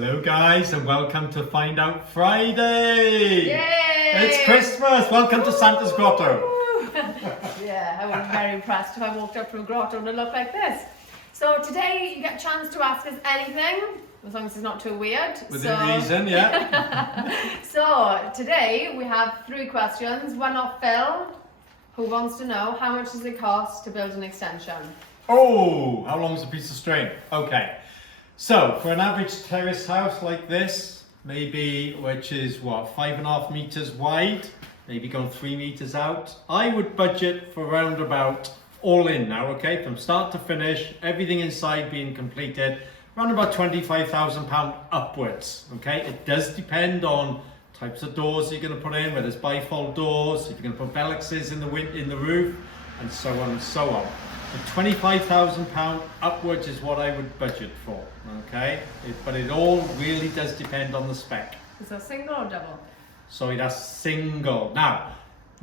Hello guys and welcome to Find Out Friday! Yay! It's Christmas! Welcome to Santa's Grotto! Yeah, I was very impressed if I walked up to a grotto and it looked like this. So today you get a chance to ask us anything, as long as it's not too weird. Within reason, yeah. So today we have 3 questions. One off Phil, who wants to know how much does it cost to build an extension? Oh, how long is a piece of string? Okay, so for an average terrace house like this, maybe, which is what, 5.5 meters wide, maybe going 3 meters out, I would budget for around about, all in now, okay, from start to finish, everything inside being completed, around about £25,000 upwards, okay. It does depend on types of doors you're going to put in, whether it's bifold doors, if you're going to put velluxes in the roof, and so on and so on. So £25,000 upwards is what I would budget for, okay? But it all really does depend on the spec. Is that single or double? So that's single. Now,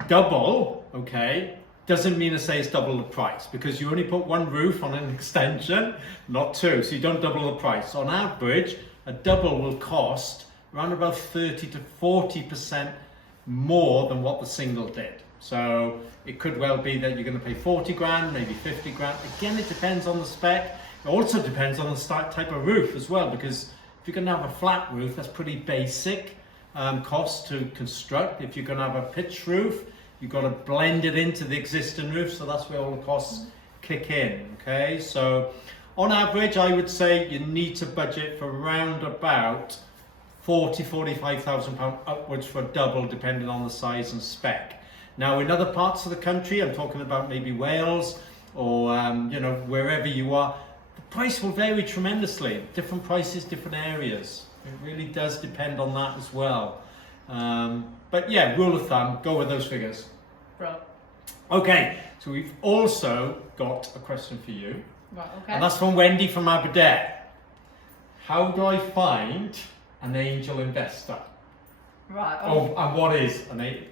double, okay, doesn't mean to say it's double the price because you only put 1 roof on an extension, not 2, so you don't double the price. On average, a double will cost around about 30 to 40% more than what the single did. So it could well be that you're going to pay 40 grand, maybe 50 grand. Again, it depends on the spec. It also depends on the type of roof as well, because if you're going to have a flat roof, that's pretty basic cost to construct. If you're going to have a pitch roof, you've got to blend it into the existing roof, so that's where all the costs kick in, okay? So on average, I would say you need to budget for around about £40,000–45,000 upwards for a double, depending on the size and spec. Now, in other parts of the country, I'm talking about maybe Wales or you know, wherever you are, the price will vary tremendously. Different prices, different areas. It really does depend on that as well. But yeah, rule of thumb, go with those figures. Bro. Okay, so we've also got a question for you. Right, okay. And that's from Wendy from Aberdeen. How do I find an angel investor? Right. Oh, and what is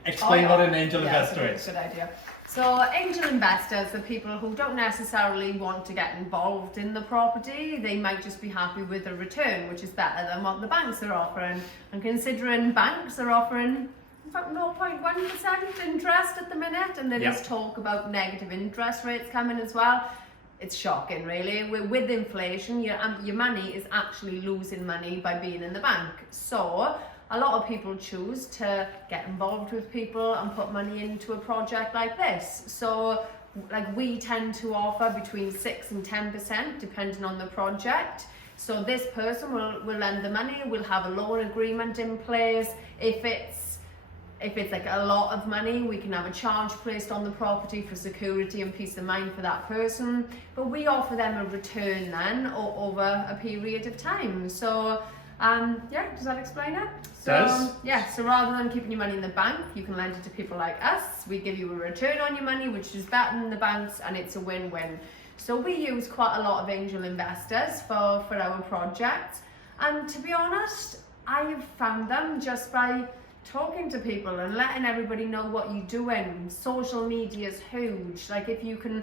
explain what an angel investor is. Good idea. So angel investors are people who don't necessarily want to get involved in the property. They might just be happy with a return, which is better than what the banks are offering. And considering banks are offering about 0.1% interest at the minute, and they just talk about negative interest rates coming as well. It's shocking, really. With inflation, your money is actually losing money by being in the bank. So a lot of people choose to get involved with people and put money into a project like this. So like we tend to offer between 6 and 10% depending on the project. So this person will lend the money, we'll have a loan agreement in place. If it's like a lot of money, we can have a charge placed on the property for security and peace of mind for that person. But we offer them a return then over a period of time. So yeah, does that explain it? Does. Yeah, so rather than keeping your money in the bank, you can lend it to people like us. We give you a return on your money, which is better than the banks, and it's a win-win. So we use quite a lot of angel investors for our projects. And to be honest, I have found them just by talking to people and letting everybody know what you're doing. Social media is huge. Like if you can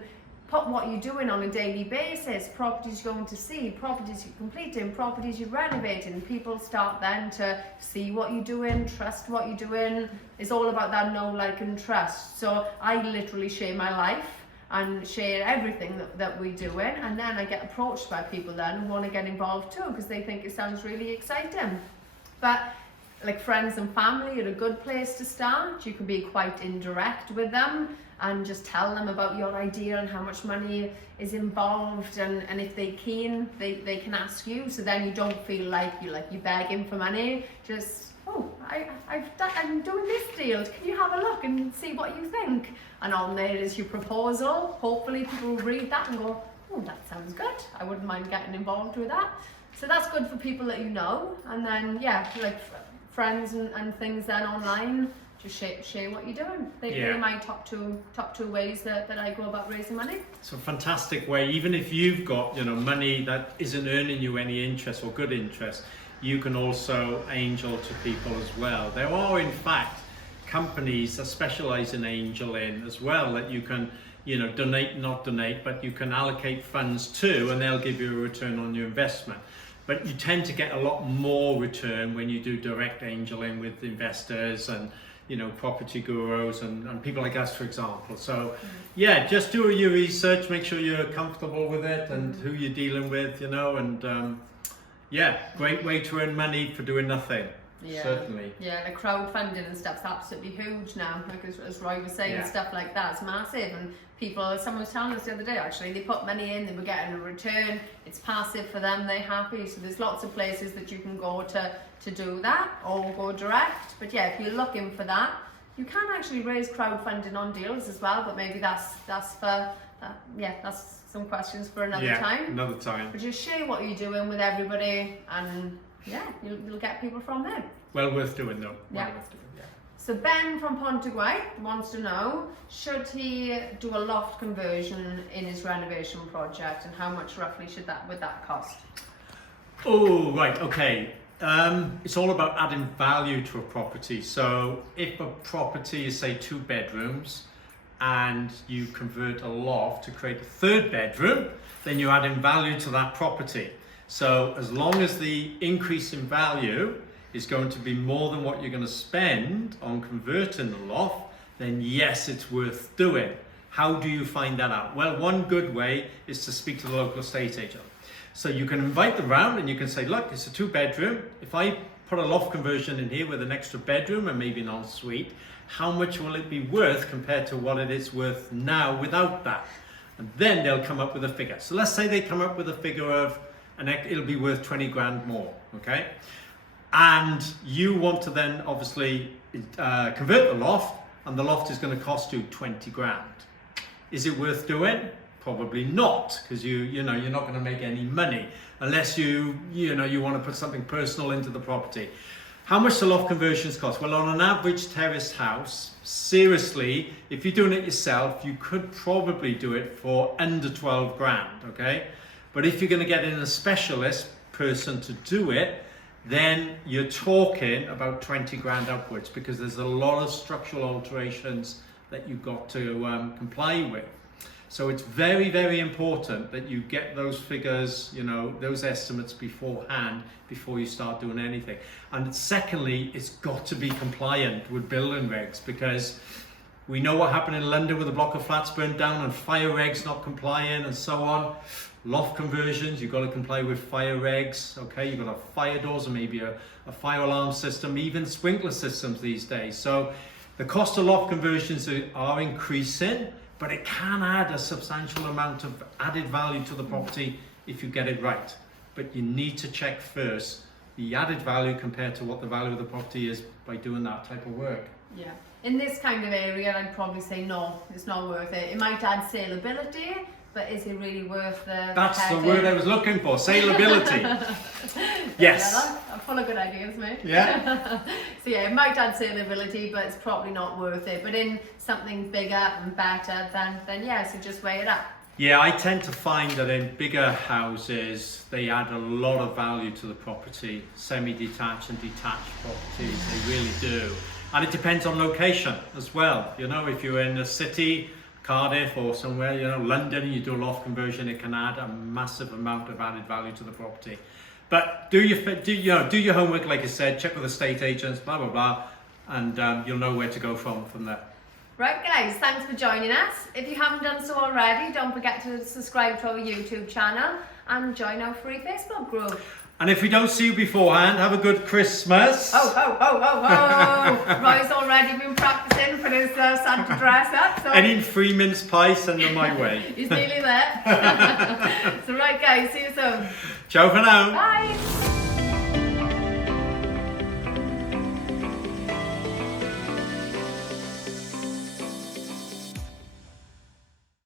put what you're doing on a daily basis, properties you're going to see, properties you're completing, properties you're renovating, people start then to see what you're doing, trust what you're doing. It's all about that know, like and trust. So I literally share my life and share everything that we're doing, and then I get approached by people then who want to get involved too because they think it sounds really exciting. But like friends and family are a good place to start. You can be quite indirect with them and just tell them about your idea and how much money is involved, and if they're keen, they can ask you, so then you don't feel like you're begging for money. Just, oh, I'm doing this deal, can you have a look and see what you think? And on there is your proposal. Hopefully people will read that and go, oh, that sounds good, I wouldn't mind getting involved with that. So that's good for people that you know, and then yeah, like friends and things then online, just share what you're doing. They're my top two ways that I go about raising money. It's a fantastic way. Even if you've got money that isn't earning you any interest or good interest, you can also angel to people as well. There are in fact companies that specialize in angeling as well, that you can donate, not donate, but you can allocate funds to, and they'll give you a return on your investment. but you tend to get a lot more return when you do direct angeling with investors and property gurus and people like us, for example. So yeah, just do your research, make sure you're comfortable with it and who you're dealing with, and yeah, great way to earn money for doing nothing. Yeah. Certainly. Yeah, like crowdfunding and stuff's absolutely huge now. Like as Roy was saying, stuff like that's massive. And someone was telling us the other day actually, they put money in, they were getting a return. It's passive for them, they're happy. So there's lots of places that you can go to do that or go direct. But yeah, if you're looking for that, you can actually raise crowdfunding on deals as well. But maybe that's for that's some questions for another time. Another time. But just share what you're doing with everybody and. Yeah, you'll get people from there. Well worth doing though. Yeah. Well worth doing, yeah. So Ben from Pontegway wants to know, should he do a loft conversion in his renovation project, and how much roughly would that cost? Oh, right, okay. It's all about adding value to a property. So if a property is, say, 2 bedrooms and you convert a loft to create a 3rd bedroom, then you're adding value to that property. So as long as the increase in value is going to be more than what you're going to spend on converting the loft, then yes, it's worth doing. How do you find that out? Well, one good way is to speak to the local estate agent. So you can invite them round and you can say, look, it's a 2-bedroom. If I put a loft conversion in here with an extra bedroom and maybe an ensuite, how much will it be worth compared to what it is worth now without that? And then they'll come up with a figure. So let's say they come up with a figure of, and it'll be worth 20 grand more, okay? And you want to then obviously convert the loft, and the loft is going to cost you 20 grand. Is it worth doing? Probably not, because you're not going to make any money unless you want to put something personal into the property. How much do loft conversions cost? Well, on an average terrace house, seriously, if you're doing it yourself, you could probably do it for under 12 grand, okay? But if you're going to get in a specialist person to do it, then you're talking about 20 grand upwards, because there's a lot of structural alterations that you've got to comply with. So it's very, very important that you get those figures, those estimates beforehand, before you start doing anything. And secondly, it's got to be compliant with building regs, because we know what happened in London with a block of flats burnt down and fire regs not compliant and so on. Loft conversions, you've got to comply with fire regs, okay? You've got to have fire doors and maybe a fire alarm system, even sprinkler systems these days. So the cost of loft conversions are increasing, but it can add a substantial amount of added value to the property if you get it right. But you need to check first the added value compared to what the value of the property is by doing that type of work. Yeah. In this kind of area, I'd probably say no, it's not worth it. It might add saleability, but is it really worth the That's the word I was looking for, saleability. Yes. I'm full of good ideas, mate. Yeah. So yeah, it might add saleability, but it's probably not worth it. But in something bigger and better, then yeah, so just weigh it up. Yeah, I tend to find that in bigger houses, they add a lot of value to the property, semi-detached and detached properties, they really do. And it depends on location as well. If you're in a city, Cardiff or somewhere, London, and you do a loft conversion, it can add a massive amount of added value to the property. But do your homework, like I said, check with estate agents, blah, blah, blah, and you'll know where to go from there. Right guys, thanks for joining us. If you haven't done so already, don't forget to subscribe to our YouTube channel and join our free Facebook group. And if we don't see you beforehand, have a good Christmas. Oh. Roy's already been practicing for his Santa dress up. So any free mince pie, send them my way. He's nearly there. So right guys, see you soon. Ciao for now. Bye.